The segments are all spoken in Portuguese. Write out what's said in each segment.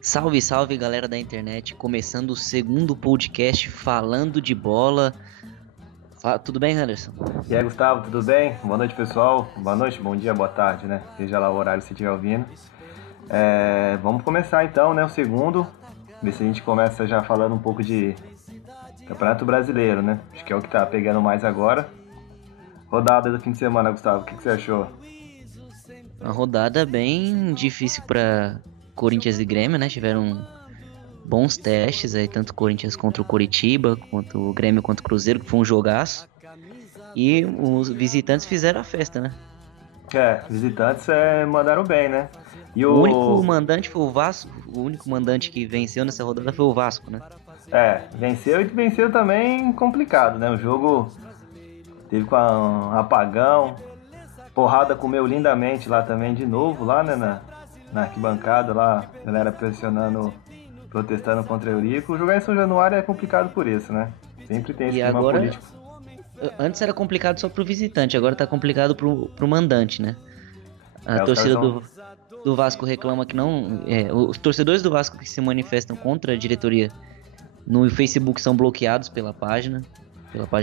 Salve, salve galera da internet, começando o segundo podcast falando de bola. Tudo bem, Anderson? E aí, Gustavo, tudo bem? Boa noite, pessoal. Boa noite, bom dia, boa tarde, né? Seja lá o horário que você estiver ouvindo. Vamos começar então, né? O segundo. Ver se a gente começa já falando um pouco de Campeonato Brasileiro, né? Acho que é o que tá pegando mais agora. Rodada do fim de semana, Gustavo, o que você achou? Uma rodada bem difícil para Corinthians e Grêmio, né? Tiveram bons testes aí, tanto o Corinthians contra o Coritiba, quanto o Grêmio contra o Cruzeiro, que foi um jogaço. E os visitantes fizeram a festa, né? Visitantes mandaram bem, né? E O único o. mandante foi o Vasco, o único mandante que venceu nessa rodada foi o Vasco, né? Venceu e venceu também complicado, né? O jogo teve com apagão, porrada comeu lindamente lá também de novo, lá, né, na arquibancada lá, a galera pressionando, protestando contra o Eurico. Jogar em São Januário é complicado por isso, né? Sempre tem esse E clima agora, político. antes era complicado só pro visitante, agora tá complicado pro mandante, né? A Os caras torcida são. do Vasco reclama que não. Os torcedores do Vasco que se manifestam contra a diretoria no Facebook são bloqueados pela página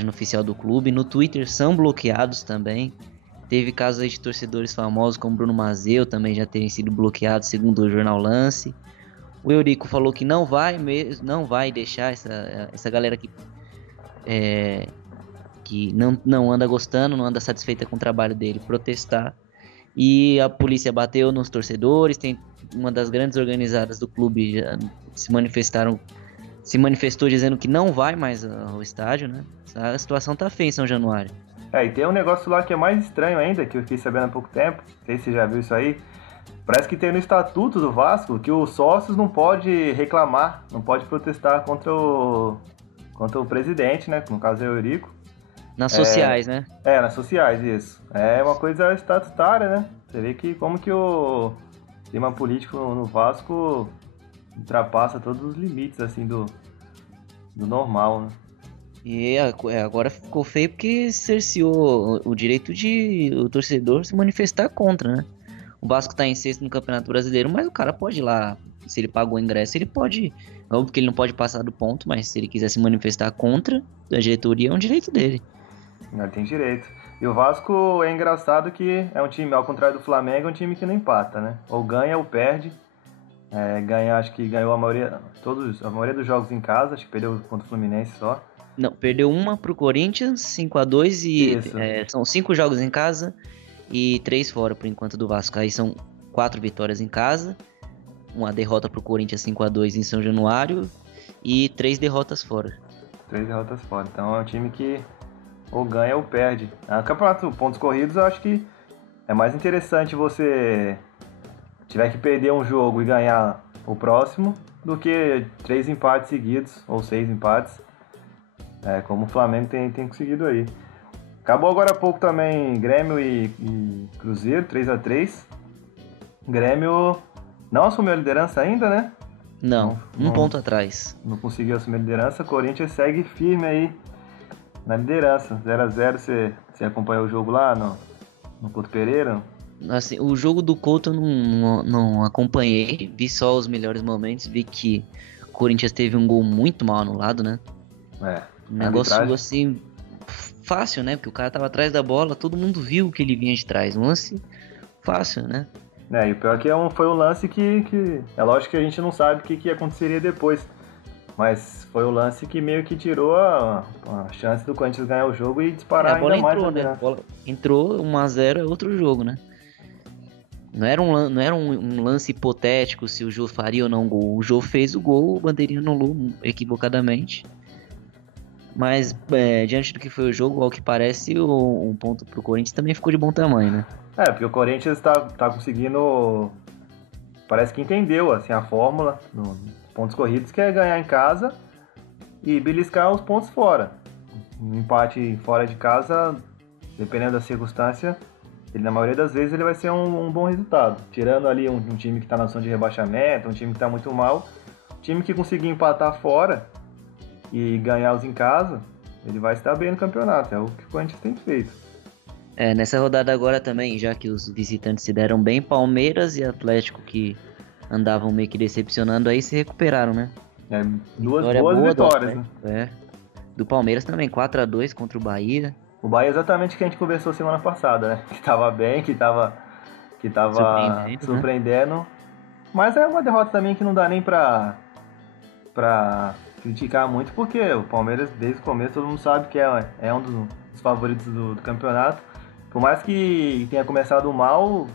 oficial do clube. No Twitter são bloqueados também. Teve casos aí de torcedores famosos como Bruno Mazeu também já terem sido bloqueados, segundo o jornal Lance. O Eurico falou que não vai deixar essa galera que não anda gostando, não anda satisfeita com o trabalho dele protestar. E a polícia bateu nos torcedores, tem uma das grandes organizadas do clube se manifestou dizendo que não vai mais ao estádio, né? A situação tá feia em São Januário. E tem um negócio lá que é mais estranho ainda, que eu fiquei sabendo há pouco tempo, não sei se você já viu isso aí. Parece que tem no estatuto do Vasco que os sócios não pode reclamar, não pode protestar contra o presidente, né? No caso é o Eurico. Nas sociais, né? Nas sociais, isso. É uma coisa estatutária, né? Você vê que como que o clima político no Vasco ultrapassa todos os limites, assim, do normal, né? E agora ficou feio porque cerceou o direito de o torcedor se manifestar contra, né? O Vasco tá em sexto no Campeonato Brasileiro, mas o cara pode ir lá, se ele pagou o ingresso, ele pode. Óbvio que ele não pode passar do ponto, mas se ele quiser se manifestar contra a diretoria, é um direito dele. Ele tem direito. E o Vasco é engraçado que é um time, ao contrário do Flamengo, é um time que não empata, né? Ou ganha ou perde. Acho que ganhou a maioria dos jogos em casa, acho que perdeu contra o Fluminense só. Não, perdeu uma pro Corinthians, 5-2 e Isso. são 5 jogos em casa e 3 fora por enquanto do Vasco. Aí são 4 vitórias em casa, uma derrota pro Corinthians 5-2 em São Januário e 3 derrotas fora. 3 derrotas fora. Então é um time que ou ganha ou perde. No campeonato pontos corridos, eu acho que é mais interessante você tiver que perder um jogo e ganhar o próximo do que 3 empates seguidos ou 6 empates, como o Flamengo tem conseguido aí. Acabou agora há pouco também Grêmio e Cruzeiro, 3-3. Grêmio não assumiu a liderança ainda, né? Não, um ponto atrás. Não conseguiu assumir a liderança. Corinthians segue firme aí na liderança. 0-0, você acompanhou o jogo lá no Couto Pereira? Assim, o jogo do Couto eu não acompanhei, vi só os melhores momentos, vi que o Corinthians teve um gol muito mal anulado, né? Um negócio arbitragem. assim, fácil, né? Porque o cara tava atrás da bola, todo mundo viu que ele vinha de trás. Um lance fácil, né? E o pior é que foi um lance que... É lógico que a gente não sabe o que aconteceria depois. Mas foi o lance que meio que tirou a chance do Corinthians ganhar o jogo e disparar A bola ainda mais entrou, na né? A liderança. bola entrou 1-0 é outro jogo, né? Não era um lance hipotético se o Jô faria ou não gol. O Jô fez o gol, o Bandeirinha anulou equivocadamente. Mas diante do que foi o jogo, ao que parece, um ponto pro Corinthians também ficou de bom tamanho, né? Porque o Corinthians tá conseguindo... Parece que entendeu, assim, a fórmula nos pontos corridos, que é ganhar em casa e beliscar os pontos fora. Um empate fora de casa, dependendo da circunstância, na maioria das vezes ele vai ser um bom resultado. Tirando ali um time que está na zona de rebaixamento, um time que está muito mal, time que conseguir empatar fora e ganhar os em casa, ele vai estar bem no campeonato. É o que o Corinthians tem feito. Nessa rodada agora também, já que os visitantes se deram bem, Palmeiras e Atlético, que andavam meio que decepcionando, aí se recuperaram, né? Duas Vitória boas boa vitórias, né? Do Palmeiras também, 4-2 contra o Bahia. O Bahia é exatamente o que a gente conversou semana passada, né? Que tava bem, que tava surpreendendo. Mas é uma derrota também que não dá nem pra criticar muito, porque o Palmeiras, desde o começo, todo mundo sabe que é um dos favoritos do campeonato. Por mais que tenha começado mal,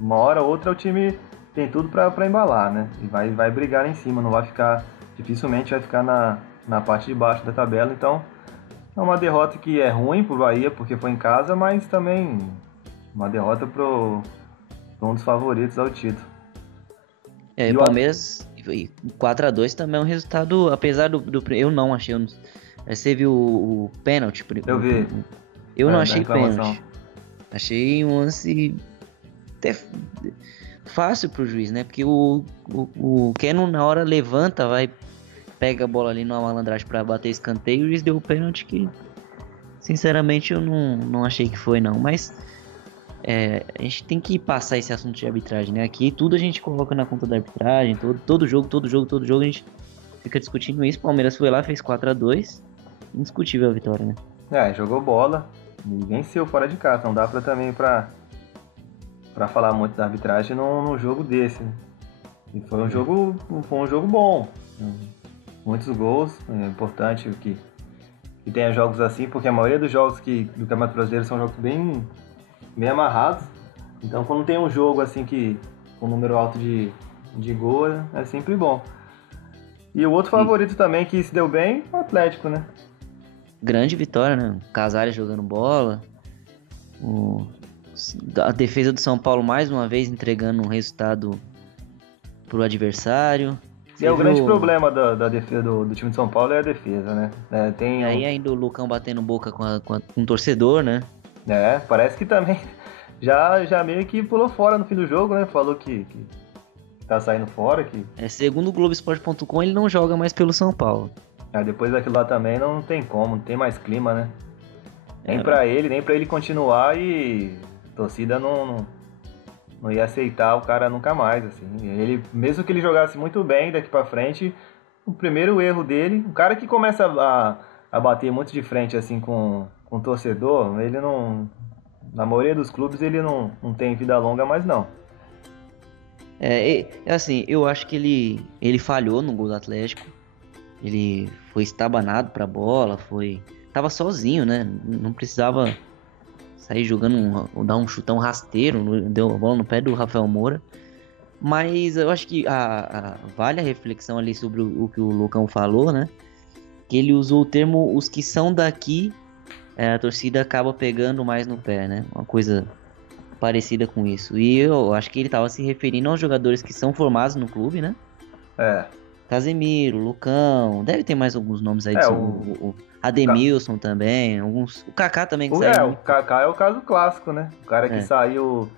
uma hora ou outra o time tem tudo pra embalar, né? E vai brigar lá em cima, não vai ficar, dificilmente vai ficar na parte de baixo da tabela. Então, é uma derrota que é ruim pro Bahia, porque foi em casa, mas também uma derrota pro um dos favoritos ao título. E o Palmeiras 4-2 também é um resultado, apesar do eu não achei. Você viu o pênalti? Eu vi. Eu não achei pênalti. Achei um lance até fácil pro juiz, né? Porque o Keno na hora levanta, pega a bola ali numa malandragem pra bater escanteio, e o juiz deu o pênalti que, sinceramente, eu não achei que foi, não. Mas a gente tem que passar esse assunto de arbitragem, né? Aqui tudo a gente coloca na conta da arbitragem, todo jogo a gente fica discutindo isso. O Palmeiras foi lá, fez 4-2, indiscutível a vitória, né? Jogou bola e venceu fora de casa. Não dá também pra falar muito da arbitragem num jogo desse, né? E foi um jogo bom. Muitos gols, é importante que tenha jogos assim, porque a maioria dos jogos do Campeonato Brasileiro são jogos bem amarrados. Então, quando tem um jogo assim com um número alto de gol, é sempre bom. E o outro favorito também que se deu bem, o Atlético, né? Grande vitória, né? O Casares jogando bola. A defesa do São Paulo mais uma vez entregando um resultado pro adversário. E o grande problema da defesa do time de São Paulo é a defesa, né? Aí ainda o Lucão batendo boca com o torcedor, né? Parece que também já meio que pulou fora no fim do jogo, né? Falou que tá saindo fora. Segundo o Globoesporte.com, ele não joga mais pelo São Paulo. Depois daquilo lá também não tem como, não tem mais clima, né? Nem pra ele continuar, e a torcida não ia aceitar o cara nunca mais, assim. Ele, mesmo que ele jogasse muito bem daqui pra frente, o primeiro erro dele, o cara que começa a bater muito de frente, assim, com o torcedor, ele não... Na maioria dos clubes ele não tem vida longa mais, não. Assim, eu acho que ele falhou no gol do Atlético. Ele foi estabanado pra bola, tava sozinho, né? Não precisava sair jogando, dar um chutão rasteiro, deu a bola no pé do Rafael Moura. Mas eu acho que vale a reflexão ali sobre o que o Lucão falou, né? Que ele usou o termo os que são daqui, a torcida acaba pegando mais no pé, né? Uma coisa parecida com isso. E eu acho que ele estava se referindo aos jogadores que são formados no clube, né? Casemiro, Lucão, deve ter mais alguns nomes aí. O Ademilson também, alguns. O Kaká também que saiu. O Kaká é o caso clássico, né? O cara que saiu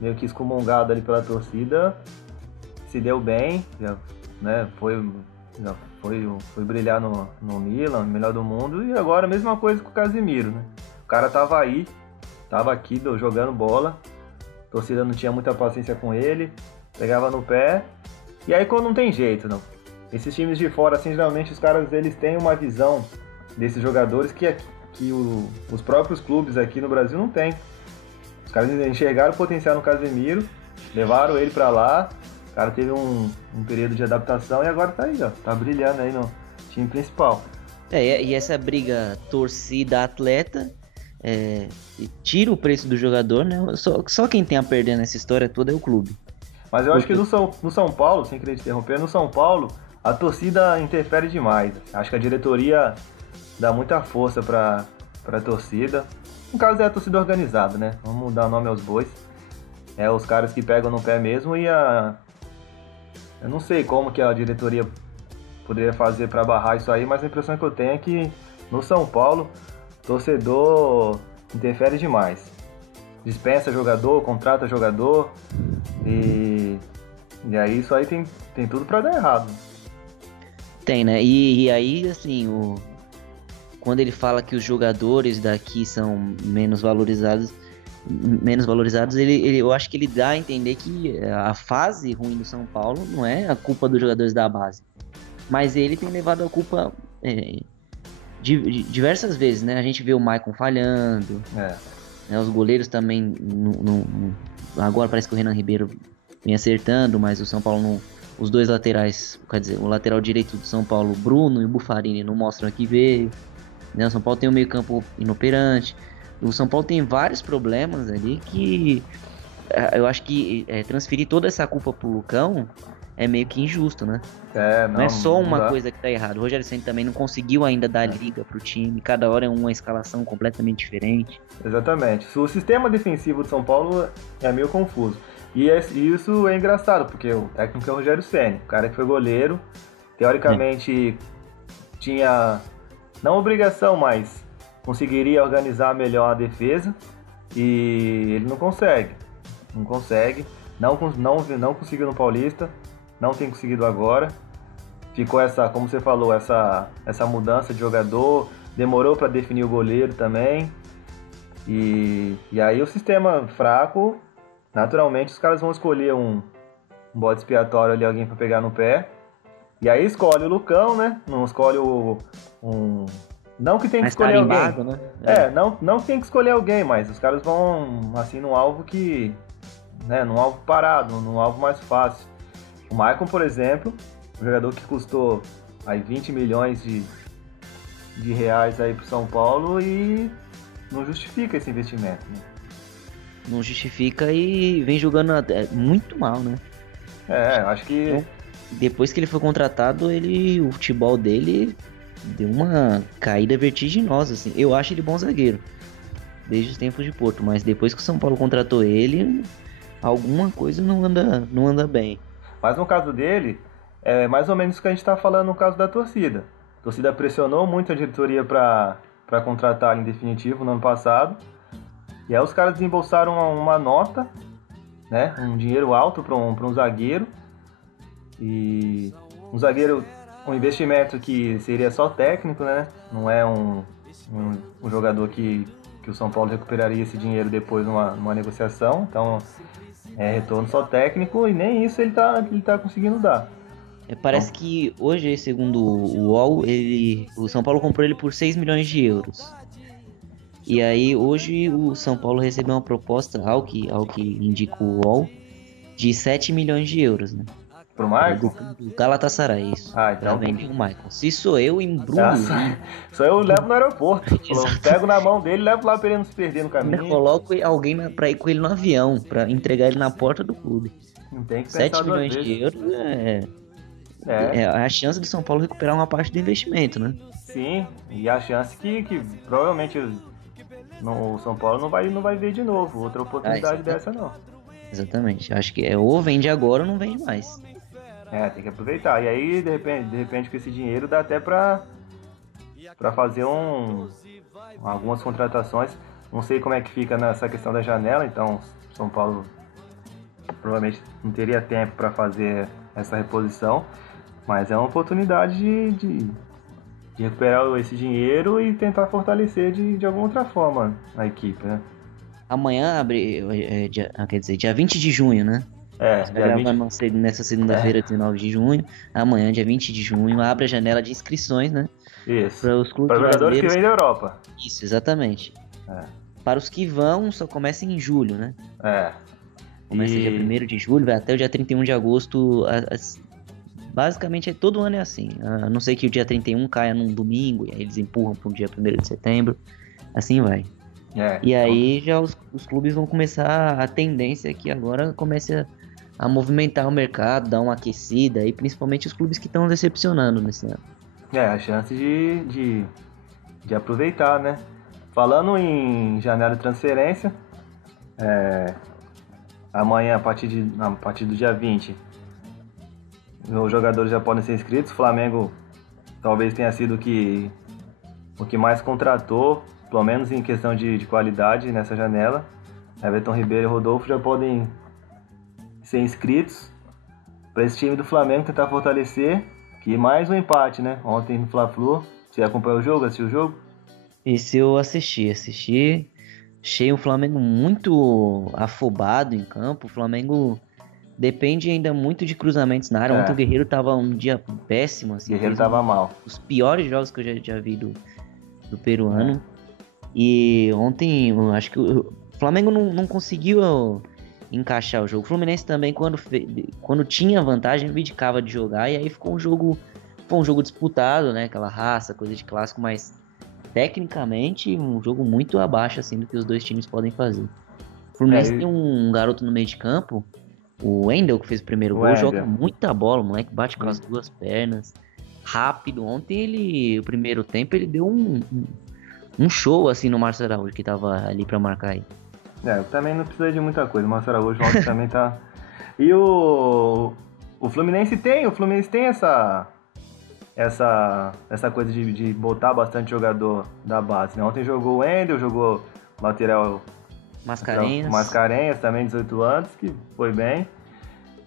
meio que excomungado ali pela torcida, se deu bem, né? Foi brilhar no Milan, melhor do mundo, e agora a mesma coisa com o Casemiro, né? O cara tava aqui jogando bola, a torcida não tinha muita paciência com ele, pegava no pé, e aí quando não tem jeito, não. Esses times de fora, assim, geralmente os caras, eles têm uma visão desses jogadores que os próprios clubes aqui no Brasil não têm. Os caras enxergaram o potencial no Casemiro, levaram ele pra lá, o cara teve um período de adaptação e agora tá aí, ó, tá brilhando aí no time principal. E essa briga torcida-atleta tira o preço do jogador, né? Só quem tem a perder nessa história toda é o clube. Mas eu acho que no São Paulo, sem querer te interromper, no São Paulo a torcida interfere demais. Acho que a diretoria dá muita força pra torcida. No caso é a torcida organizada, né? Vamos dar nome aos bois. Os caras que pegam no pé mesmo eu não sei como que a diretoria poderia fazer pra barrar isso aí, mas a impressão que eu tenho é que no São Paulo o torcedor interfere demais. Dispensa jogador, contrata jogador e aí isso aí tem tudo pra dar errado. Tem, né? E aí, assim, quando ele fala que os jogadores daqui são menos valorizados, menos valorizados, eu acho que ele dá a entender que a fase ruim do São Paulo não é a culpa dos jogadores da base. Mas ele tem levado a culpa diversas vezes, né? A gente vê o Maicon falhando, né? Os goleiros também. Agora parece que o Renan Ribeiro vem acertando, mas o São Paulo não. Os dois laterais, quer dizer, o lateral direito do São Paulo, Bruno e o Buffarini, não mostram que veio. Né? O São Paulo tem um meio-campo inoperante. O São Paulo tem vários problemas ali que eu acho que transferir toda essa culpa pro Lucão é meio que injusto, né? Não é só uma coisa que tá errada. O Rogério Ceni também não conseguiu ainda dar liga pro time. Cada hora é uma escalação completamente diferente. Exatamente. O sistema defensivo do São Paulo é meio confuso. E isso é engraçado, porque o técnico é o Rogério Ceni, o cara que foi goleiro, teoricamente tinha, não obrigação, mas conseguiria organizar melhor a defesa, e ele não consegue, não conseguiu no Paulista, não tem conseguido agora, ficou como você falou, essa mudança de jogador, demorou para definir o goleiro também, e aí o sistema fraco. Naturalmente, os caras vão escolher um bode expiatório ali, alguém para pegar no pé. E aí escolhe o Lucão, né? Não escolhe não que tem que escolher alguém. Né? Não que tem que escolher alguém, mas os caras vão, assim, num alvo que... né? Num alvo parado, num alvo mais fácil. O Maicon, por exemplo, um jogador que custou aí 20 milhões de reais aí pro São Paulo e não justifica esse investimento, né? Não justifica e vem jogando muito mal, né? Acho que... Então, depois que ele foi contratado, o futebol dele deu uma caída vertiginosa, assim. Eu acho ele bom zagueiro, desde os tempos de Porto, mas depois que o São Paulo contratou ele, alguma coisa não anda bem. Mas no caso dele, é mais ou menos o que a gente tá falando no caso da torcida. A torcida pressionou muito a diretoria para contratar ele em definitivo no ano passado. E aí os caras desembolsaram uma nota, né, um dinheiro alto para um zagueiro. E um zagueiro, um investimento que seria só técnico, né? Não é um jogador que o São Paulo recuperaria esse dinheiro depois numa negociação. Então é retorno só técnico e nem isso ele tá conseguindo dar. Parece que hoje, segundo o UOL, o São Paulo comprou ele por 6 milhões de euros. E aí, hoje, o São Paulo recebeu uma proposta, ao que indica o UOL, de 7 milhões de euros, né? Pro Maicon? Do Galatasaray, isso. Então... vende o Maicon. Se sou eu, embrulho. Só eu levo no aeroporto. Pego na mão dele e levo lá pra ele não se perder no caminho. Eu coloco alguém pra ir com ele no avião, pra entregar ele na porta do clube. Não tem que 7 milhões de euros é a chance do São Paulo recuperar uma parte do investimento, né? Sim, e a chance que provavelmente... o São Paulo não vai ver de novo outra oportunidade dessa, não. Exatamente. Acho que ou vende agora ou não vende mais. Tem que aproveitar. E aí, de repente com esse dinheiro dá até pra fazer algumas contratações. Não sei como é que fica nessa questão da janela, então São Paulo provavelmente não teria tempo para fazer essa reposição. Mas é uma oportunidade de recuperar esse dinheiro e tentar fortalecer de alguma outra forma a equipe, né? Amanhã abre, dia 20 de junho, né? Nessa segunda-feira, 19 de junho. Amanhã, dia 20 de junho, abre a janela de inscrições, né? Isso. Para os clubes jogadores que vêm da Europa. Isso, exatamente. Para os que vão, só começa em julho, né? Começa dia 1º de julho, vai até o dia 31 de agosto. Basicamente, todo ano é assim. A não ser que o dia 31 caia num domingo, e aí eles empurram para o dia 1º de setembro. Assim vai. E aí já os clubes vão começar, a tendência é que agora comece a movimentar o mercado, dar uma aquecida, e principalmente os clubes que estão decepcionando nesse ano. A chance de aproveitar, né? Falando em janela de transferência, amanhã, a partir do dia 20, os jogadores já podem ser inscritos. O Flamengo talvez tenha sido o que mais contratou, pelo menos em questão de qualidade nessa janela. Everton Ribeiro e Rodolfo já podem ser inscritos para esse time do Flamengo tentar fortalecer. Que mais um empate, né? Ontem no Fla-Flu. Você acompanhou o jogo? Assistiu o jogo? Esse eu assisti. Achei o Flamengo muito afobado em campo. O Flamengo depende ainda muito de cruzamentos na área. Ontem o Guerreiro tava um dia péssimo, assim. O Guerreiro tava mal. Os piores jogos que eu já vi do peruano. E ontem eu acho que o Flamengo não conseguiu encaixar o jogo. O Fluminense também, quando tinha vantagem, abdicava de jogar. E aí foi um jogo disputado, né? Aquela raça, coisa de clássico, mas tecnicamente um jogo muito abaixo assim do que os dois times podem fazer. O Fluminense tem um garoto no meio de campo, o Wendel, que fez o primeiro gol, joga muita bola, o moleque bate com as duas pernas, rápido. Ontem o primeiro tempo, ele deu um show assim no Márcio Araújo, que tava ali pra marcar aí. Eu também não precisei de muita coisa, o Márcio Araújo ontem também tá... E o Fluminense tem essa coisa de botar bastante jogador da base, né? Ontem jogou o Wendel, jogou lateral Mascarenhas também, 18 anos, que foi bem.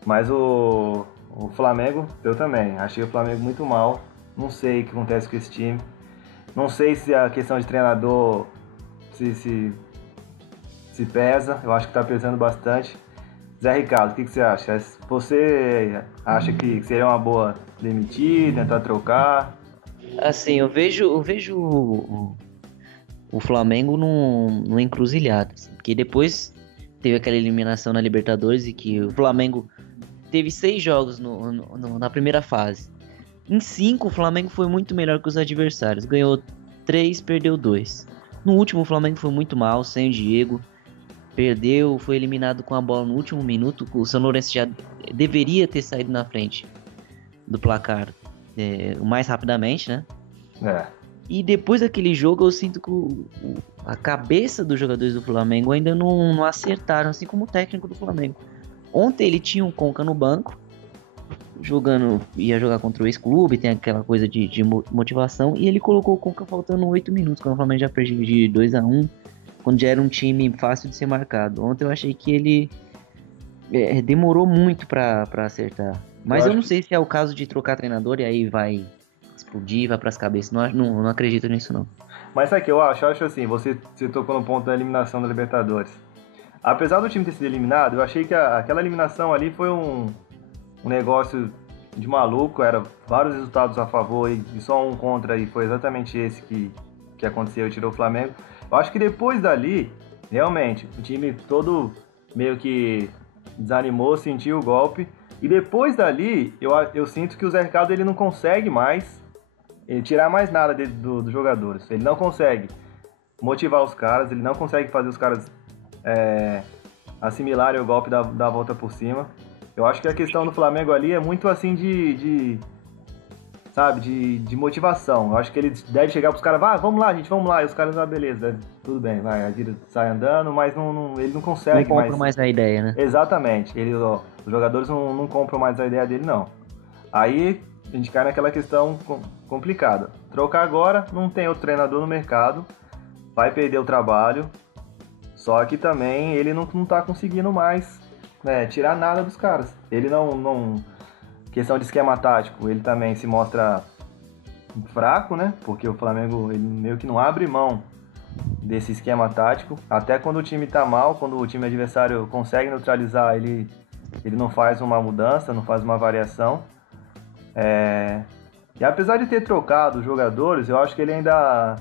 Mas o Flamengo, eu também. Achei o Flamengo muito mal. Não sei o que acontece com esse time. Não sei se a questão de treinador se pesa. Eu acho que tá pesando bastante. Zé Ricardo, o que você acha? Você acha que seria uma boa demitir, tentar trocar? Assim, eu vejo o Flamengo numa encruzilhada, assim, porque depois teve aquela eliminação na Libertadores e que o Flamengo teve 6 jogos na primeira fase. Em 5, o Flamengo foi muito melhor que os adversários. Ganhou 3, perdeu 2. No último, o Flamengo foi muito mal, sem o Diego. Perdeu, foi eliminado com a bola no último minuto. O São Lourenço já deveria ter saído na frente do placar o mais rapidamente, né? E depois daquele jogo, eu sinto que a cabeça dos jogadores do Flamengo ainda não acertaram, assim como o técnico do Flamengo. Ontem ele tinha um Conca no banco, ia jogar contra o ex-clube, tem aquela coisa de motivação, e ele colocou o Conca faltando 8 minutos, quando o Flamengo já perdia de 2-1, quando já era um time fácil de ser marcado. Ontem eu achei que ele demorou muito pra acertar. Mas eu não sei se é o caso de trocar treinador e aí vai explodir, vai pras cabeças. Não acredito nisso, não. Mas sabe o que eu acho? Eu acho assim, você tocou no ponto da eliminação da Libertadores. Apesar do time ter sido eliminado, eu achei que aquela eliminação ali foi um negócio de maluco. Era vários resultados a favor e só um contra, e foi exatamente esse que aconteceu e tirou o Flamengo. Eu acho que depois dali, realmente, o time todo meio que desanimou, sentiu o golpe. E depois dali, eu sinto que o Zé Ricardo ele não consegue mais tirar mais nada dos jogadores. Ele não consegue motivar os caras, ele não consegue fazer os caras assimilarem o golpe da volta por cima. Eu acho que a questão do Flamengo ali é muito assim de motivação. Eu acho que ele deve chegar pros caras, vamos lá, gente, vamos lá. E os caras, beleza, tudo bem, vai, a vida sai andando, mas ele não consegue mais. Não compra mais a ideia, né? Exatamente. Os jogadores não compram mais a ideia dele, não. Aí a gente cai naquela questão complicada. Trocar agora, não tem outro treinador no mercado, vai perder o trabalho, só que também ele não tá conseguindo mais tirar nada dos caras. Ele não questão de esquema tático, ele também se mostra fraco, né? Porque o Flamengo ele meio que não abre mão desse esquema tático. Até quando o time tá mal, quando o time adversário consegue neutralizar, ele não faz uma mudança, não faz uma variação. E apesar de ter trocado os jogadores, eu acho que ele ainda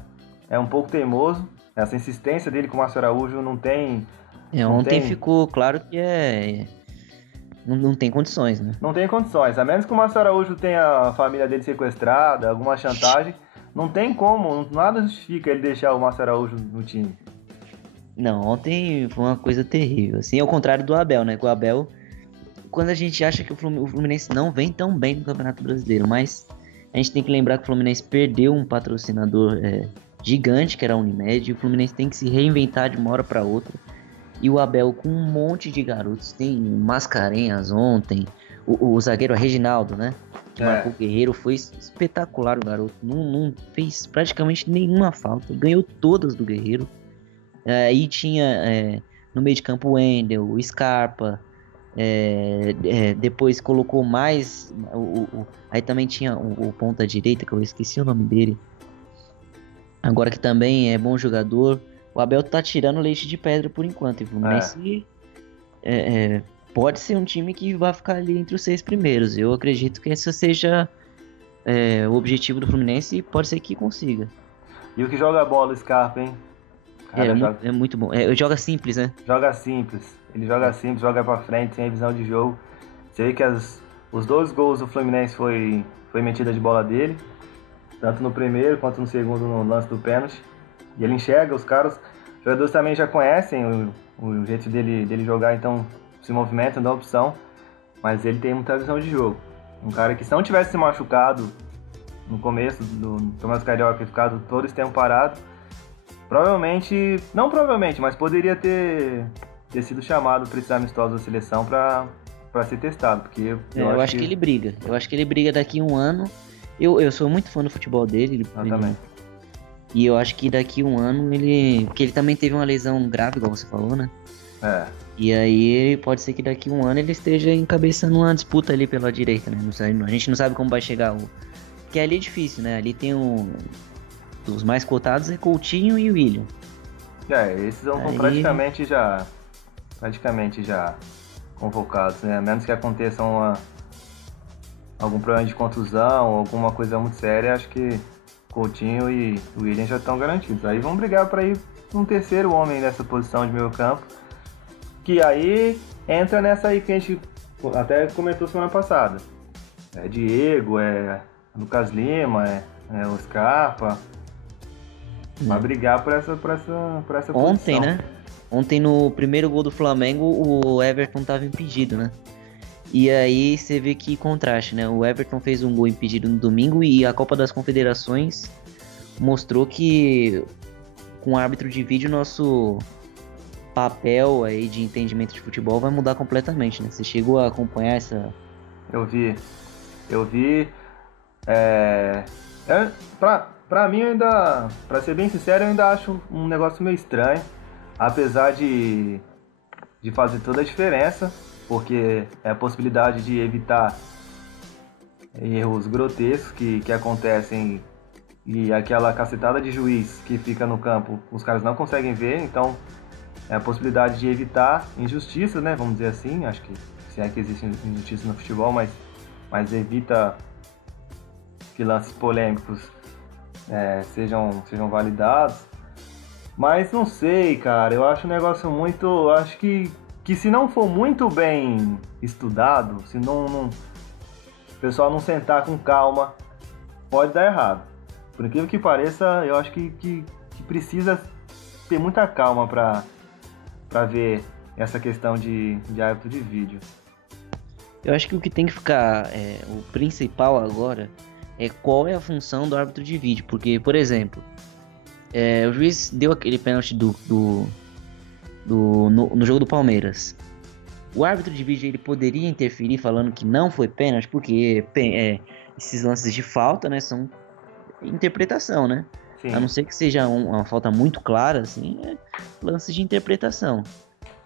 é um pouco teimoso. Essa insistência dele com o Márcio Araújo não tem... Ontem ficou claro que não tem condições, né? Não tem condições. A menos que o Márcio Araújo tenha a família dele sequestrada, alguma chantagem, não tem como, nada justifica ele deixar o Márcio Araújo no time. Não, ontem foi uma coisa terrível. Assim, ao contrário do Abel, né? Com o Abel, quando a gente acha que o Fluminense não vem tão bem no Campeonato Brasileiro, mas a gente tem que lembrar que o Fluminense perdeu um patrocinador gigante, que era a Unimed, e o Fluminense tem que se reinventar de uma hora para outra. E o Abel com um monte de garotos, tem Mascarenhas ontem, o zagueiro Reginaldo, né? Que marcou o Guerreiro, foi espetacular o garoto, não fez praticamente nenhuma falta, ganhou todas do Guerreiro. Aí tinha no meio de campo o Wendel, o Scarpa, depois colocou mais, aí também tinha o ponta direita, que eu esqueci o nome dele, agora que também é bom jogador, o Abel tá tirando leite de pedra por enquanto. E o Fluminense pode ser um time que vai ficar ali entre os 6 primeiros. Eu acredito que esse seja o objetivo do Fluminense e pode ser que consiga. E o que joga bola, o Scarpa, hein? Cara, é muito bom. Joga simples, né? Joga simples. Ele joga simples, joga pra frente, sem visão de jogo. Você vê que os 2 gols do Fluminense foi metida de bola dele. Tanto no primeiro quanto no segundo, no lance do pênalti. E ele enxerga os caras. Os jogadores também já conhecem o jeito dele jogar, então se movimentam, dá opção. Mas ele tem muita visão de jogo. Um cara que, se não tivesse se machucado no começo do Campeonato Carioca e ficado todo esse tempo parado, não provavelmente, mas poderia ter sido chamado para esses amistosos da seleção para ser testado. Porque eu acho que ele briga. Eu acho que ele briga daqui a um ano. Eu sou muito fã do futebol dele. Também. E eu acho que daqui a um ano porque ele também teve uma lesão grave, igual você falou, né? E aí pode ser que daqui a um ano ele esteja encabeçando uma disputa ali pela direita, né? A gente não sabe como vai chegar Porque ali é difícil, né? Ali tem os mais cotados é Coutinho e o William. Esses são praticamente já convocados, né? A menos que aconteça algum problema de contusão, alguma coisa muito séria, acho que Coutinho e o William já estão garantidos. Aí vão brigar para ir um terceiro homem nessa posição de meio campo, que aí entra nessa aí que a gente até comentou semana passada. É Diego, é Lucas Lima, é o Scarpa. Vai brigar por essa Ontem, posição. né? Ontem no primeiro gol do Flamengo, o Everton estava impedido, né? E aí você vê que contraste, né? O Everton fez um gol impedido no domingo e a Copa das Confederações mostrou que com o árbitro de vídeo nosso papel aí de entendimento de futebol vai mudar completamente, né? Você chegou a acompanhar essa... Eu vi. Pra mim, pra ser bem sincero, eu ainda acho um negócio meio estranho, apesar de fazer toda a diferença, porque é a possibilidade de evitar erros grotescos que acontecem e aquela cacetada de juiz que fica no campo, os caras não conseguem ver, então é a possibilidade de evitar injustiças, né, vamos dizer assim, acho que se é que existe injustiça no futebol, mas evita que lances polêmicos sejam validados. Mas não sei, cara, eu acho um negócio muito... Acho que se não for muito bem estudado, se o pessoal não sentar com calma, pode dar errado. Por incrível que pareça, eu acho que precisa ter muita calma pra ver essa questão de árbitro de vídeo. Eu acho que o que tem que ficar o principal agora é qual é a função do árbitro de vídeo. Porque, por exemplo, o juiz deu aquele pênalti no jogo do Palmeiras. O árbitro de vídeo ele poderia interferir falando que não foi pênalti, porque esses lances de falta, né, são interpretação, né? Sim. A não ser que seja uma falta muito clara, assim, lances de interpretação.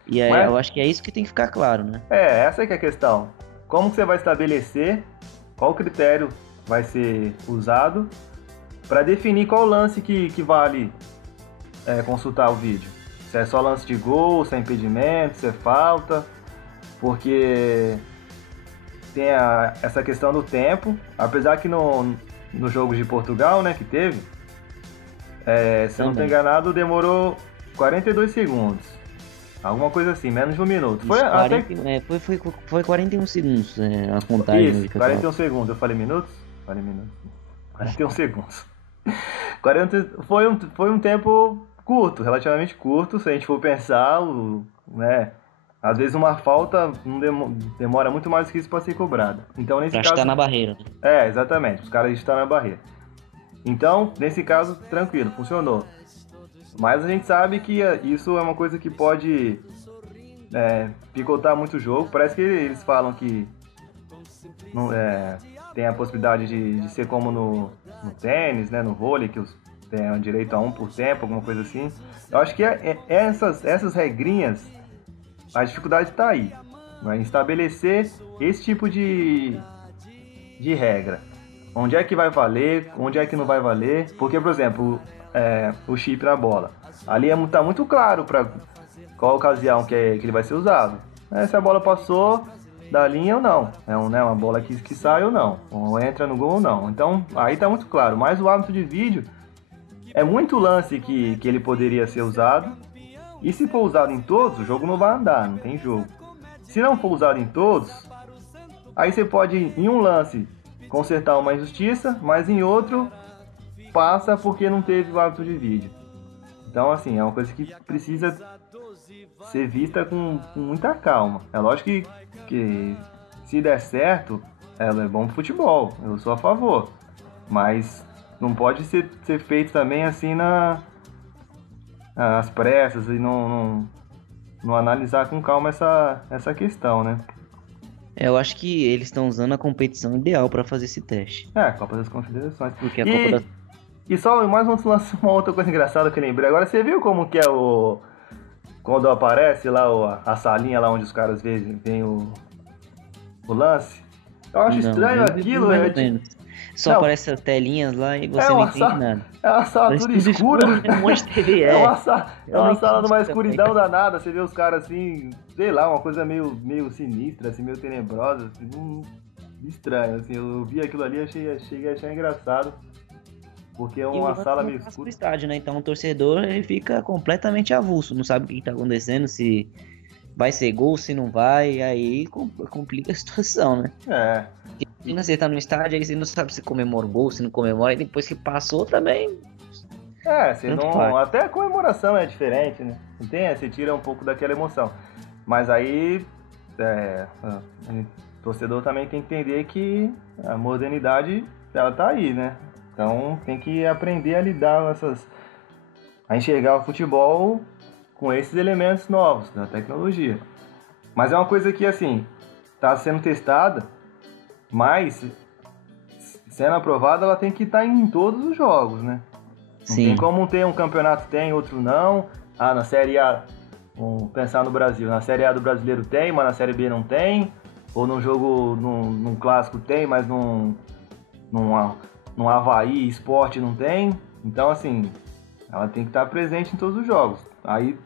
E aí eu acho que é isso que tem que ficar claro, né? Essa é que é a questão. Como que você vai estabelecer, qual critério vai ser usado para definir qual lance que vale consultar o vídeo? Se é só lance de gol, se é impedimento, se é falta, porque tem essa questão do tempo, apesar que no jogo de Portugal, né, que teve, se eu não estou enganado, demorou 42 segundos. Alguma coisa assim, menos de um minuto. Foi 41 segundos a contagem. Isso, 41 segundos. Eu falei minutos? Falei minutos. 41 segundos. Foi um tempo curto, relativamente curto, se a gente for pensar, né? Às vezes uma falta demora muito mais que isso para ser cobrada. Então, nesse caso... estar na barreira. Exatamente. Os caras estão na barreira. Então, nesse caso, tranquilo, funcionou. Mas a gente sabe que isso é uma coisa que pode picotar muito o jogo. Parece que eles falam que não, tem a possibilidade de ser como no tênis, né, no vôlei, que tem direito a um por tempo, alguma coisa assim. Eu acho que essas regrinhas, a dificuldade está aí, né, em estabelecer esse tipo de regra. Onde é que vai valer, onde é que não vai valer. Porque, por exemplo, o chip na bola. Ali tá muito claro para qual ocasião que ele vai ser usado. Se a bola passou da linha ou não. Uma bola que sai ou não. Ou entra no gol ou não. Então, aí tá muito claro. Mas o árbitro de vídeo é muito lance que ele poderia ser usado. E se for usado em todos, o jogo não vai andar, não tem jogo. Se não for usado em todos, aí você pode, em um lance, consertar uma injustiça, mas em outro, passa porque não teve o árbitro de vídeo. Então, assim, é uma coisa que precisa ser vista com muita calma. É lógico que se der certo, é bom pro futebol, eu sou a favor. Mas não pode ser feito também assim nas pressas e não analisar com calma essa questão, né? Eu acho que eles estão usando a competição ideal para fazer esse teste. A Copa das Confederações. Porque a Copa das... E só mais uma outra coisa engraçada que eu lembrei. Agora, você viu como que é quando aparece lá a salinha lá onde os caras veem o lance? Eu acho estranho aquilo. Só aparece as telinhas lá e você não entende nada. É uma sala tudo escura. Um monte de TV. É uma sala numa escuridão danada. Você vê os caras assim, sei lá, uma coisa meio sinistra, assim, meio tenebrosa, assim, estranho. Assim, eu vi aquilo ali e achei engraçado. Porque é uma sala meio escura. Estádio, né? Então o torcedor ele fica completamente avulso, não sabe o que está acontecendo, se vai ser gol, se não vai, aí complica a situação, né? Imagina você tá no estádio, aí você não sabe se comemora o gol, se não comemora, e depois que passou também. Até a comemoração é diferente, né? Você tira um pouco daquela emoção. Mas aí o torcedor também tem que entender que a modernidade ela tá aí, né? Então tem que aprender a lidar a enxergar o futebol com esses elementos novos da tecnologia. Mas é uma coisa que, assim, está sendo testada, mas sendo aprovada, ela tem que estar em todos os jogos, né? Não tem como ter um campeonato tem, outro não. Na Série A, vamos pensar no Brasil, na Série A do Brasileiro tem, mas na Série B não tem. Ou num jogo, num clássico tem, mas no Avaí Esporte não tem. Então, assim, ela tem que estar presente em todos os jogos. Aí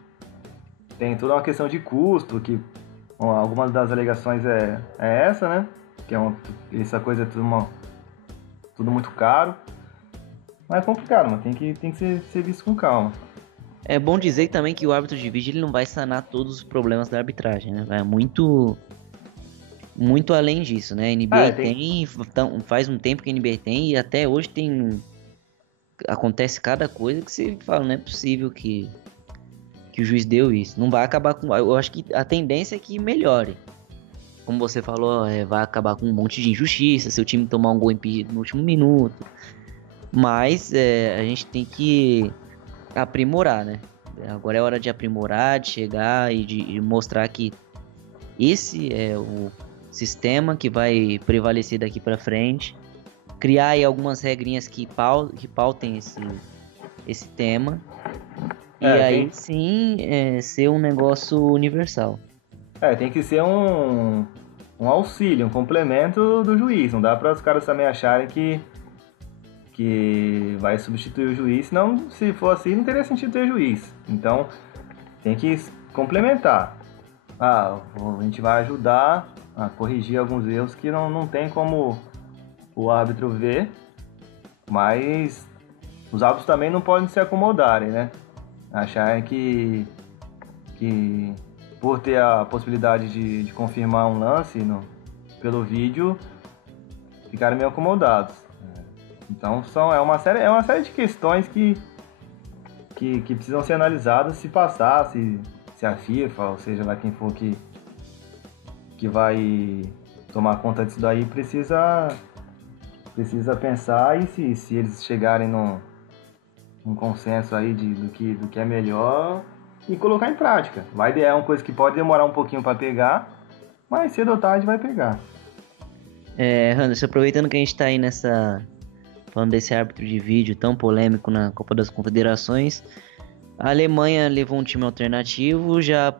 tem toda uma questão de custo, que algumas das alegações é essa, né? Que essa coisa é tudo muito caro. Mas é complicado, mas tem que ser visto com calma. É bom dizer também que o árbitro de vídeo ele não vai sanar todos os problemas da arbitragem, né? Vai muito além disso, né? A NBA faz um tempo que a NBA tem e até hoje acontece cada coisa que você fala, não é possível que o juiz deu isso. Não vai acabar com... Eu acho que a tendência é que melhore. Como você falou, vai acabar com um monte de injustiça, seu time tomar um gol impedido no último minuto. Mas a gente tem que aprimorar, né? Agora é hora de aprimorar, de chegar e de mostrar que esse é o sistema que vai prevalecer daqui para frente, criar aí algumas regrinhas que pautem esse tema e aí sim ser um negócio universal. Tem que ser um auxílio, um complemento do juiz. Não dá para os caras também acharem que vai substituir o juiz, senão, se for assim, não teria sentido ter juiz. Então, tem que complementar. A gente vai ajudar a corrigir alguns erros que não tem como o árbitro ver, mas os árbitros também não podem se acomodarem, né? Acharem que por ter a possibilidade de confirmar um lance pelo vídeo, ficarem meio acomodados. Então é uma série de questões que precisam ser analisadas se passar, se a FIFA, ou seja lá quem for que vai tomar conta disso daí, precisa pensar, e se eles chegarem num consenso aí do que é melhor, e colocar em prática. É uma coisa que pode demorar um pouquinho para pegar, mas cedo ou tarde vai pegar. Anderson, aproveitando que a gente está aí falando desse árbitro de vídeo tão polêmico na Copa das Confederações, a Alemanha levou um time alternativo, já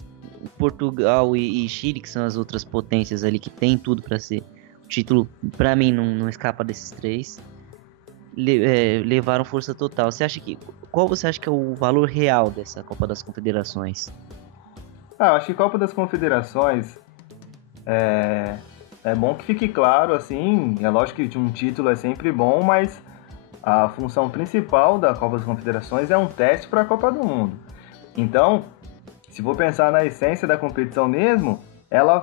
Portugal e Chile, que são as outras potências ali que tem tudo para ser o título, para mim não escapa desses três. levaram força total. Qual você acha que é o valor real dessa Copa das Confederações? Acho que Copa das Confederações é bom que fique claro, assim, é lógico que um título é sempre bom, mas a função principal da Copa das Confederações é um teste para a Copa do Mundo. Então, se for pensar na essência da competição mesmo, ela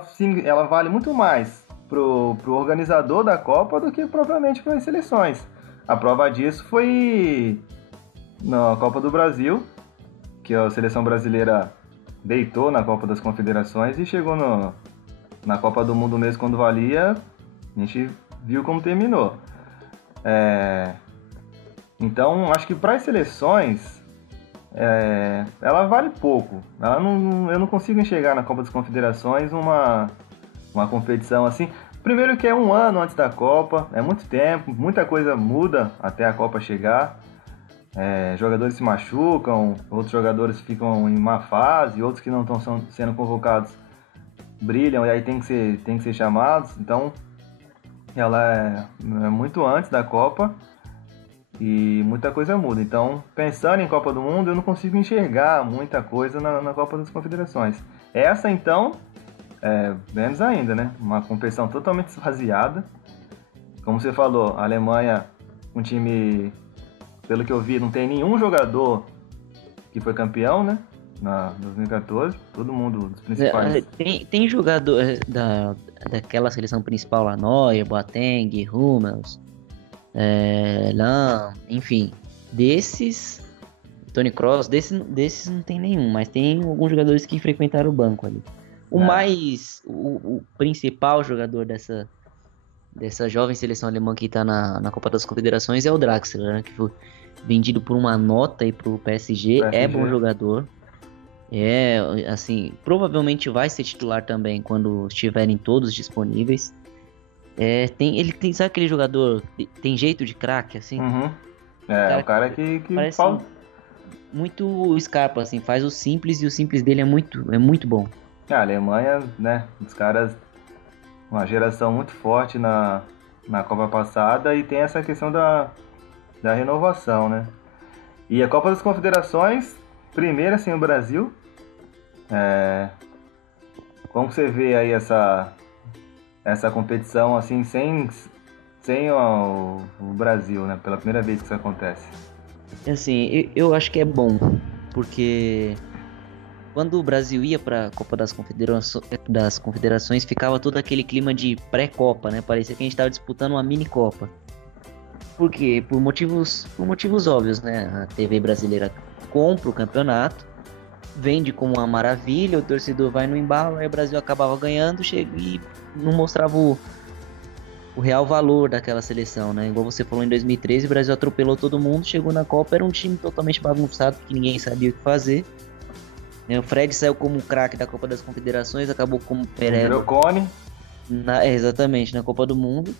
vale muito mais pro organizador da Copa do que propriamente para as seleções. A prova disso foi na Copa do Brasil, que a seleção brasileira deitou na Copa das Confederações e chegou na Copa do Mundo mesmo quando valia, a gente viu como terminou. Então, acho que para as seleções, ela vale pouco. Eu não consigo enxergar na Copa das Confederações uma competição assim. Primeiro que é um ano antes da Copa, é muito tempo, muita coisa muda até a Copa chegar. Jogadores se machucam, outros jogadores ficam em má fase, outros que não estão sendo convocados brilham e aí tem que ser chamados. Então, ela é muito antes da Copa e muita coisa muda. Então, pensando em Copa do Mundo, eu não consigo enxergar muita coisa na Copa das Confederações. Essa, então, menos ainda, né? Uma competição totalmente esvaziada. Como você falou, a Alemanha, um time, pelo que eu vi, não tem nenhum jogador que foi campeão, né? Na 2014, todo mundo dos principais. Tem jogador daquela seleção principal lá, Neuer, Boateng, Hummels, Lahm, enfim, desses, Toni Kroos, desses não tem nenhum, mas tem alguns jogadores que frequentaram o banco ali. O principal jogador dessa jovem seleção alemã que tá na Copa das Confederações é o Draxler, né, que foi vendido por uma nota aí pro PSG. É bom jogador. Assim, provavelmente vai ser titular também quando estiverem todos disponíveis. Sabe aquele jogador tem jeito de craque, assim? Uhum. O cara que parece muito Scarpa, assim, faz o simples e o simples dele é muito bom. A Alemanha, né, os caras, uma geração muito forte na Copa passada e tem essa questão da renovação, né? E a Copa das Confederações, primeiro assim o Brasil. Como você vê aí essa competição assim sem o Brasil, né? Pela primeira vez que isso acontece. Assim, eu acho que é bom, porque quando o Brasil ia para a Copa das Confederações, ficava todo aquele clima de pré-copa, né? Parecia que a gente estava disputando uma mini-copa. Por quê? Por motivos óbvios, né? A TV brasileira compra o campeonato, vende como uma maravilha, o torcedor vai no embalo, aí o Brasil acabava ganhando, e não mostrava o real valor daquela seleção, né? Igual você falou, em 2013, o Brasil atropelou todo mundo, chegou na Copa, era um time totalmente bagunçado, que ninguém sabia o que fazer. O Fred saiu como craque da Copa das Confederações, acabou como Pereba. Cone. Exatamente, na Copa do Mundo.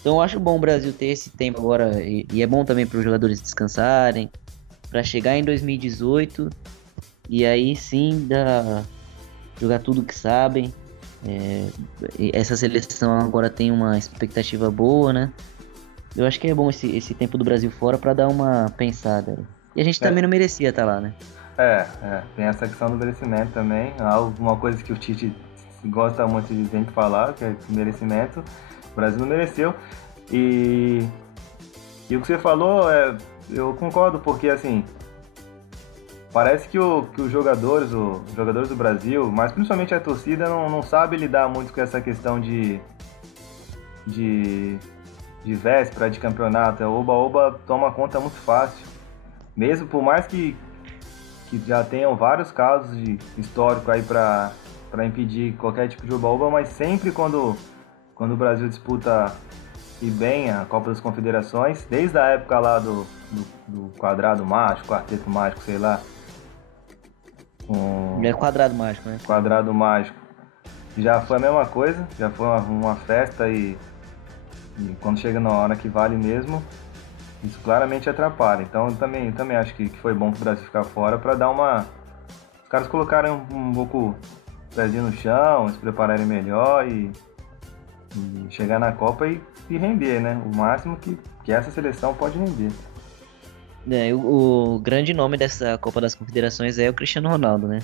Então eu acho bom o Brasil ter esse tempo agora, e é bom também para os jogadores descansarem, para chegar em 2018 e aí sim jogar tudo que sabem. Essa seleção agora tem uma expectativa boa, né? Eu acho que é bom esse tempo do Brasil fora para dar uma pensada. E a gente também não merecia estar lá, né? Tem essa questão do merecimento também. Uma coisa que o Tite gosta muito de sempre falar, que é merecimento. O Brasil não mereceu. E o que você falou, eu concordo, porque assim, parece que os jogadores do Brasil, mas principalmente a torcida, não sabe lidar muito com essa questão de véspera de campeonato. A Oba-Oba toma conta muito fácil. Mesmo por mais que já tenham vários casos de histórico aí para impedir qualquer tipo de oba-oba, mas sempre quando o Brasil disputa e bem a Copa das Confederações, desde a época lá do quadrado mágico, quarteto mágico, sei lá. Quadrado mágico, né? Quadrado mágico. Já foi a mesma coisa, já foi uma festa e quando chega na hora que vale mesmo, isso claramente atrapalha. Então eu também acho que foi bom pro Brasil ficar fora para dar uma... Os caras colocarem um pouco o pezinho no chão, se prepararem melhor E chegar na Copa e render, né? O máximo que essa seleção pode render. O grande nome dessa Copa das Confederações é o Cristiano Ronaldo, né?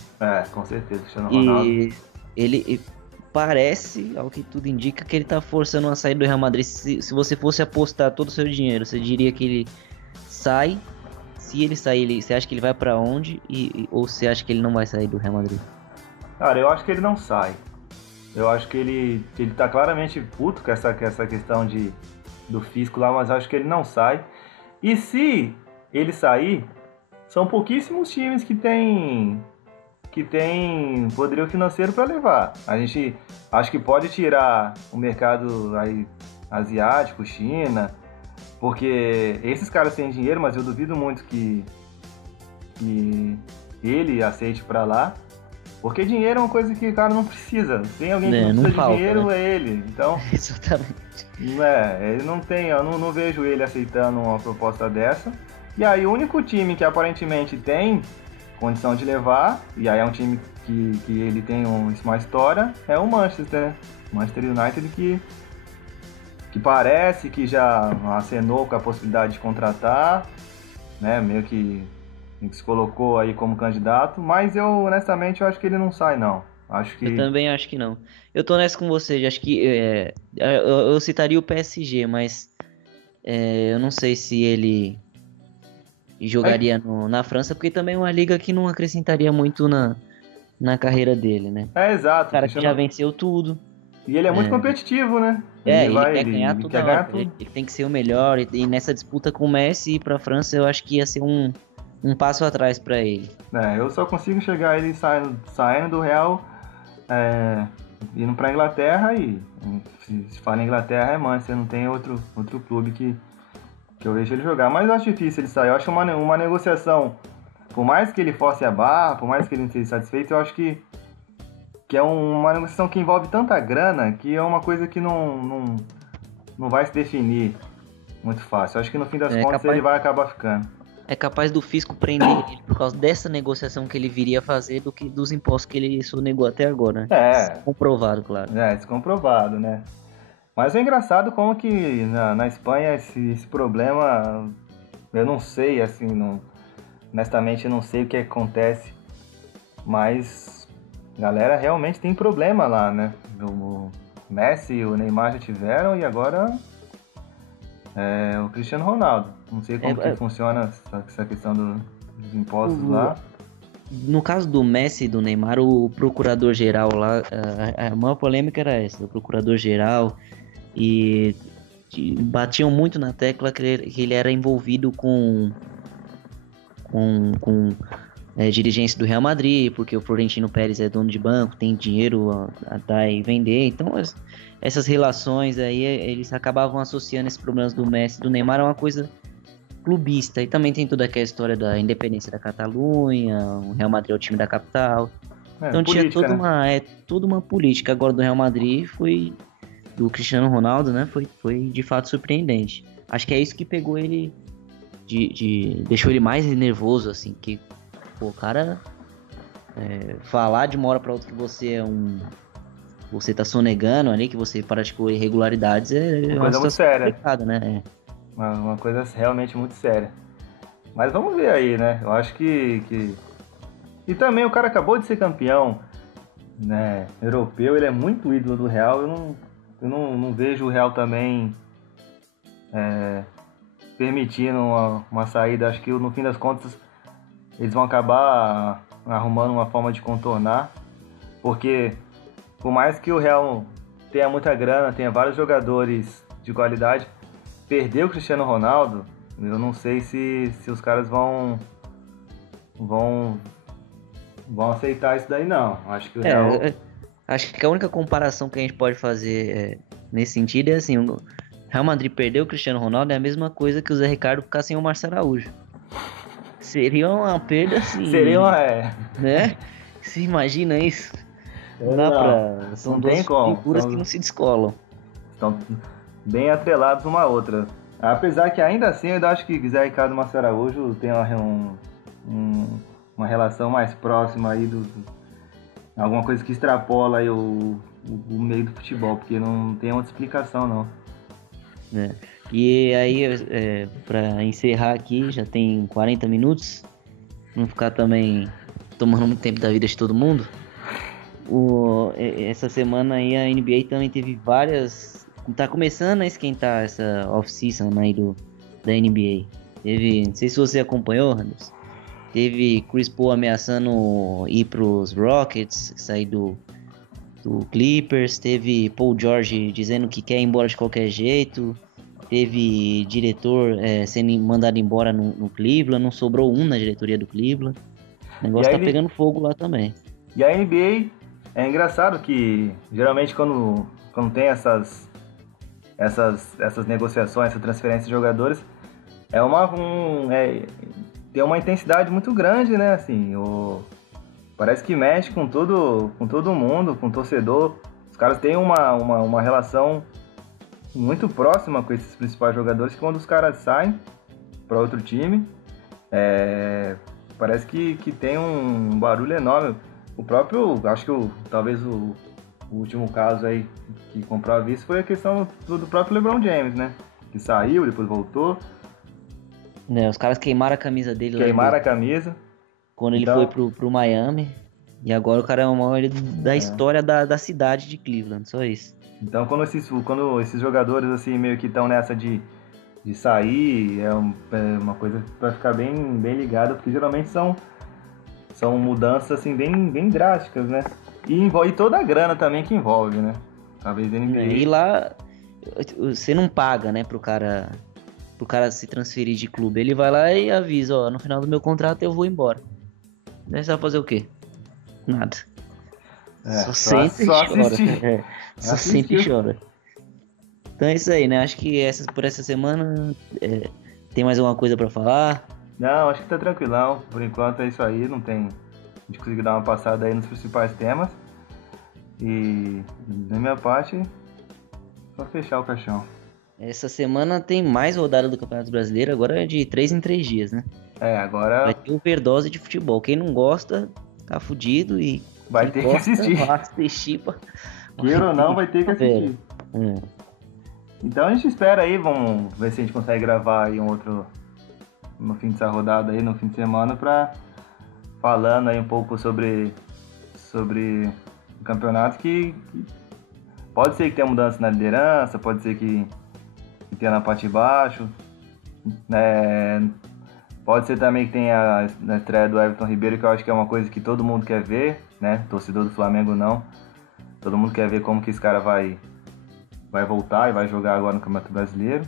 Com certeza, Cristiano Ronaldo. E ele parece, ao que tudo indica, que ele tá forçando uma saída do Real Madrid. Se você fosse apostar todo o seu dinheiro, você diria que ele sai? Se ele sair, você acha que ele vai pra onde? Ou você acha que ele não vai sair do Real Madrid? Cara, eu acho que ele não sai. Eu acho que ele tá claramente puto com essa questão do fisco lá, mas acho que ele não sai. E se ele sair, são pouquíssimos times que tem poderio financeiro para levar. A gente acho que pode tirar o mercado aí asiático, China, porque esses caras têm dinheiro, mas eu duvido muito que ele aceite para lá. Porque dinheiro é uma coisa que o cara não precisa. Tem alguém que não precisa de dinheiro, né? É ele. Então, exatamente. Ele não tem, eu não vejo ele aceitando uma proposta dessa. E aí o único time que aparentemente tem condição de levar, e aí é um time que ele tem uma história, é o Manchester, né? Manchester United que parece que já acenou com a possibilidade de contratar, né? Meio que se colocou aí como candidato, mas honestamente eu acho que ele não sai não. Eu também acho que não. Eu tô nessa com você, acho que eu citaria o PSG, mas eu não sei se ele jogaria na França, porque também é uma liga que não acrescentaria muito na carreira dele, né? Exato. O cara que já venceu tudo. E ele é muito competitivo, né? Ele quer ganhar tudo. Ele tem que ser o melhor, e nessa disputa com o Messi ir pra França, eu acho que ia ser um passo atrás pra ele. Eu só consigo enxergar ele saindo do Real, indo pra Inglaterra, e se fala em Inglaterra é Manchester, não tem outro clube que eu vejo ele jogar. Mas eu acho difícil ele sair. Eu acho uma negociação, por mais que ele force a barra, por mais que ele não esteja satisfeito, eu acho que é uma negociação que envolve tanta grana que é uma coisa que não vai se definir muito fácil. Eu acho que no fim das contas ele vai acabar ficando. É capaz do fisco prender ele por causa dessa negociação que ele viria a fazer do que dos impostos que ele sonegou até agora, né? Comprovado, claro. Descomprovado, né? Mas é engraçado como que na Espanha esse problema, eu não sei, assim, honestamente eu não sei o que acontece, mas a galera realmente tem problema lá, né? O Messi e o Neymar já tiveram e agora o Cristiano Ronaldo. Não sei como que funciona essa questão dos impostos lá. No caso do Messi e do Neymar, o procurador-geral lá, a maior polêmica era essa, o procurador-geral, e batiam muito na tecla que ele era envolvido com dirigência do Real Madrid, porque o Florentino Pérez é dono de banco, tem dinheiro a dar e vender, então essas relações aí, eles acabavam associando esses problemas do Messi e do Neymar a uma coisa clubista, e também tem toda aquela história da independência da Catalunha, o Real Madrid é o time da capital, então política, tinha toda uma política. Agora do Real Madrid do Cristiano Ronaldo, né, foi de fato surpreendente. Acho que é isso que pegou ele, deixou ele mais nervoso, assim, que o cara falar de uma hora para outra que você tá sonegando ali, que você praticou irregularidades, uma coisa muito séria, complicada, né? Uma coisa realmente muito séria. Mas vamos ver aí, né? Eu acho que... E também o cara acabou de ser campeão, né, europeu, ele é muito ídolo do Real. Eu não vejo o Real também permitindo uma saída. Acho que no fim das contas eles vão acabar arrumando uma forma de contornar, porque por mais que o Real tenha muita grana, tenha vários jogadores de qualidade, perder o Cristiano Ronaldo, eu não sei se os caras vão aceitar isso daí, não. Acho que o Real... Acho que a única comparação que a gente pode fazer nesse sentido é assim, o Real Madrid perder o Cristiano Ronaldo é a mesma coisa que o Zé Ricardo ficar sem o Marcelo Araújo. Seria uma perda assim... né? Você imagina isso? São duas figuras que não se descolam. Estão bem atrelados uma a outra. Apesar que ainda assim eu acho que Zé Ricardo e Marcelo Araújo tem uma relação mais próxima aí alguma coisa que extrapola aí o meio do futebol, porque não tem outra explicação, não. Né? E aí, pra encerrar aqui, já tem 40 minutos, não ficar também tomando muito tempo da vida de todo mundo. Essa semana aí a NBA também teve várias. Tá começando a esquentar essa off-season aí da NBA. Teve, não sei se você acompanhou, Randers. Teve Chris Paul ameaçando ir pros Rockets, sair do Clippers. Teve Paul George dizendo que quer ir embora de qualquer jeito. Teve diretor sendo mandado embora no Cleveland. Não sobrou um na diretoria do Cleveland. O negócio tá pegando fogo lá também. E a NBA é engraçado que geralmente quando tem essas negociações, essa transferência de jogadores, tem uma intensidade muito grande, né? Assim, parece que mexe com todo mundo, com o torcedor. Os caras têm uma relação muito próxima com esses principais jogadores, que quando os caras saem para outro time, parece que tem um barulho enorme. O próprio, acho que talvez o último caso aí que comprova isso foi a questão do próprio LeBron James, né? Que saiu, depois voltou. Os caras queimaram a camisa dele. Queimaram a camisa. Quando ele foi pro Miami. E agora o cara é o maior da história da cidade de Cleveland, só isso. Então quando esses jogadores assim meio que estão nessa de sair, é uma coisa para ficar bem ligado, porque geralmente são mudanças assim bem drásticas, né? E envolve toda a grana também que envolve, né? Talvez NBA. E lá você não paga, né, pro cara se transferir de clube. Ele vai lá e avisa, ó, no final do meu contrato eu vou embora. Daí você vai fazer o quê? Nada. Só senta e chora. Só senta e chora. Então é isso aí, né? Acho que por essa semana tem mais alguma coisa pra falar? Não, acho que tá tranquilão. Por enquanto é isso aí, não tem... A gente conseguiu dar uma passada aí nos principais temas. E da minha parte, só fechar o caixão. Essa semana tem mais rodada do Campeonato Brasileiro, agora é de 3 em 3 dias, né? Agora... Vai ter overdose de futebol. Quem não gosta, tá fudido e... Vai ter que assistir. Queira ou não, vai ter que assistir. Então a gente espera aí, vamos ver se a gente consegue gravar aí um outro no fim dessa rodada aí, no fim de semana, falando aí um pouco sobre o campeonato, que pode ser que tenha mudança na liderança, pode ser que tenha na parte de baixo, pode ser também que tenha na estreia do Everton Ribeiro, que eu acho que é uma coisa que todo mundo quer ver, né? Torcedor do Flamengo não. Todo mundo quer ver como que esse cara vai voltar e vai jogar agora no Campeonato Brasileiro.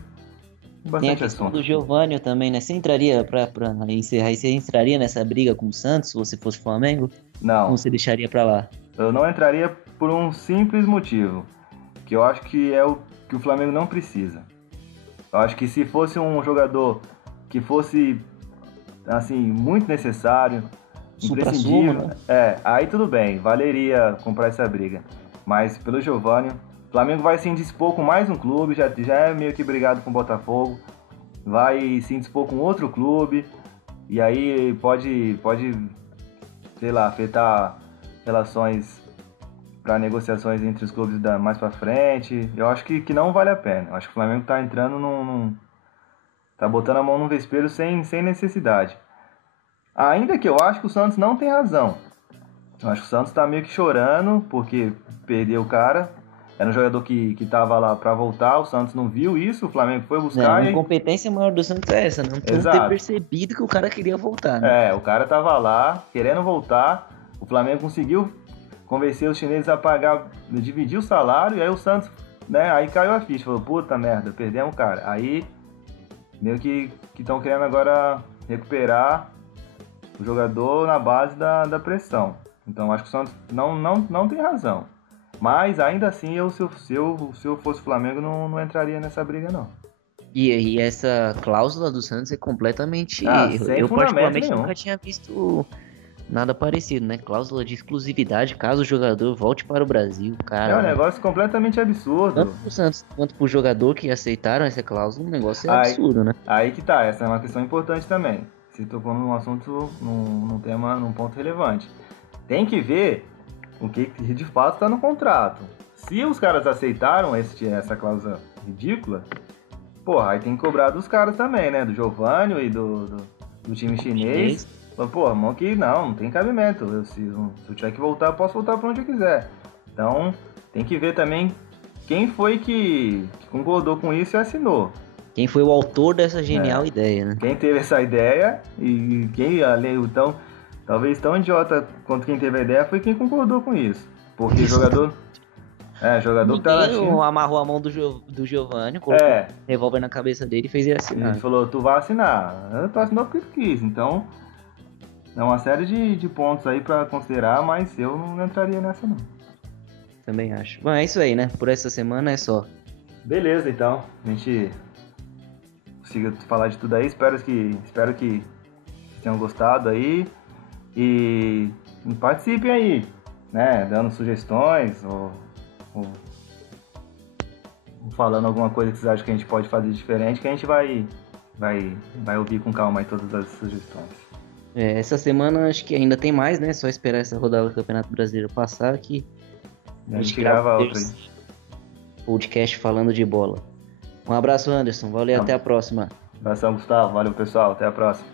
Tem a questão do Giovânio também, né? Você entraria, pra encerrar, você entraria nessa briga com o Santos, se você fosse Flamengo? Não. Ou você deixaria pra lá? Eu não entraria por um simples motivo, que eu acho que é o que o Flamengo não precisa. Eu acho que se fosse um jogador que fosse, assim, muito necessário, imprescindível, né? Aí tudo bem, valeria comprar essa briga. Mas pelo Giovânio, o Flamengo vai se indispor com mais um clube, já é meio que brigado com o Botafogo, vai se indispor com outro clube, e aí pode, sei lá, afetar relações para negociações entre os clubes mais para frente. Eu acho que não vale a pena. Eu acho que o Flamengo tá entrando tá botando a mão no vespeiro sem necessidade. Ainda que eu acho que o Santos não tem razão. Eu acho que o Santos tá meio que chorando porque perdeu o cara. Era um jogador que tava lá para voltar, o Santos não viu isso, o Flamengo foi buscar. A incompetência maior do Santos é essa, não ter percebido que o cara queria voltar, né? O cara tava lá, querendo voltar, o Flamengo conseguiu convencer os chineses a dividir o salário, e aí o Santos, né, aí caiu a ficha, falou, puta merda, perdemos o cara. Aí, meio que estão querendo agora recuperar o jogador na base da pressão. Então, acho que o Santos não tem razão. Mas, ainda assim, se eu fosse o Flamengo, não entraria nessa briga, não. E essa cláusula do Santos é completamente... eu particularmente nunca tinha visto nada parecido, né? Cláusula de exclusividade caso o jogador volte para o Brasil, cara. É um negócio completamente absurdo. Tanto pro Santos quanto pro jogador que aceitaram essa cláusula, o negócio é absurdo, né? Aí que tá, essa é uma questão importante também. Você tocou num assunto, num tema, num ponto relevante. Tem que ver o que de fato está no contrato. Se os caras aceitaram essa cláusula ridícula, porra, aí tem que cobrar dos caras também, né? Do Giovanni e do time chinês. Mas, porra, mão que não tem cabimento. Se eu tiver que voltar, eu posso voltar pra onde eu quiser. Então, tem que ver também quem foi que concordou com isso e assinou. Quem foi o autor dessa genial ideia, né? Quem teve essa ideia e quem, então, talvez tão idiota quanto quem teve a ideia foi quem concordou com isso. Porque o jogador que tá na China... amarrou a mão do Giovanni, colocou um revólver na cabeça dele e fez ele assinar. Ele falou, tu vai assinar. Tu assinou porque tu quis. Então, é uma série de pontos aí pra considerar, mas eu não entraria nessa não. Também acho. Bom, é isso aí, né? Por essa semana é só. Beleza, então. A gente consiga falar de tudo aí. Espero que vocês tenham gostado aí. E participem aí, né? Dando sugestões ou falando alguma coisa que vocês acham que a gente pode fazer diferente, que a gente vai ouvir com calma aí todas as sugestões. Essa semana acho que ainda tem mais, né? Só esperar essa rodada do Campeonato Brasileiro passar que a gente grava outra aí. Podcast falando de bola. Um abraço, Anderson. Valeu, até a próxima. Abração, Gustavo. Valeu, pessoal. Até a próxima.